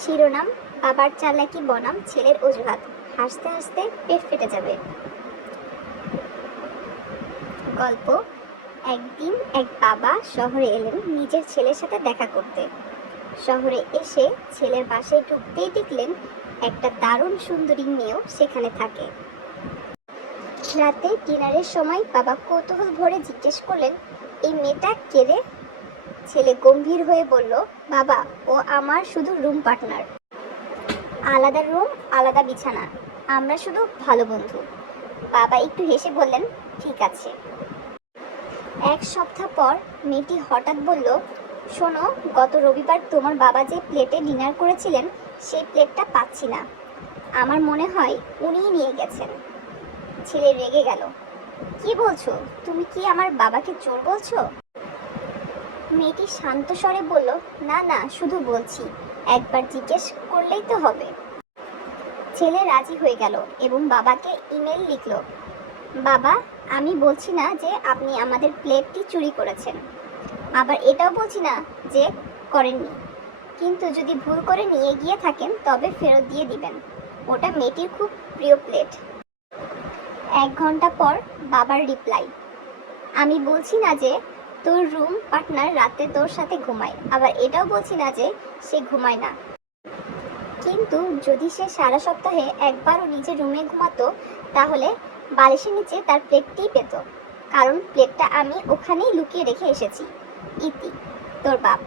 শিরোনাম: বাবার চালাকি বনাম ছেলের অজুহাত। হাসতে হাসতে পেট ফেটে যাবে। গল্প: একদিন এক বাবা শহরে এলেন নিজের ছেলের সাথে দেখা করতে। শহরে এসে ছেলের বাসায় ঢুকতেই দেখলেন একটা দারুণ সুন্দরী মেয়েও সেখানে থাকে। রাতে ডিনারের সময় বাবা কৌতূহল ভরে জিজ্ঞেস করলেন, এই মেয়েটা কে রে? ছেলে গম্ভীর হয়ে বলল, বাবা, ও আমার শুধু রুম পার্টনার। আলাদা রুম, আলাদা বিছানা, আমরা শুধু ভালো বন্ধু। বাবা একটু হেসে বললেন, ঠিক আছে। এক সপ্তাহ পর মেয়েটি হঠাৎ বলল, শোনো, গত রবিবার তোমার বাবা যে প্লেটে ডিনার করেছিলেন সেই প্লেটটা পাচ্ছি না। আমার মনে হয় উনিই নিয়ে গেছেন। ছেলে রেগে গেল, কি বলছো? তুমি কি আমার বাবাকে চোর বলছো? মেয়েটি শান্ত স্বরে বলল, না না, শুধু বলছি, একবার জিজ্ঞেস করলেই তো হবে। ছেলে রাজি হয়ে গেল এবং বাবাকে ইমেল লিখল, বাবা, আমি বলছি না যে আপনি আমাদের প্লেটটি চুরি করেছেন, আবার এটাও বলছি না যে করেননি, কিন্তু যদি ভুল করে নিয়ে গিয়ে থাকেন তবে ফেরত দিয়ে দিবেন। ওটা মেয়েটির খুব প্রিয় প্লেট। 1 ঘন্টা পর বাবার রিপ্লাই, আমি বলছি না যে তোর রুম পার্টনার রাতে তোর সাথে ঘুমায়, আবার এটাও বলছি না যে সে ঘুমায় না, কিন্তু যদি সে সারা সপ্তাহে একবারও নিজের রুমে ঘুমাতো তাহলে বালিশের নিচে তার প্লেটটিই পেত, কারণ প্লেটটা আমি ওখানেই লুকিয়ে রেখে এসেছি। ইতি, তোর বাপ।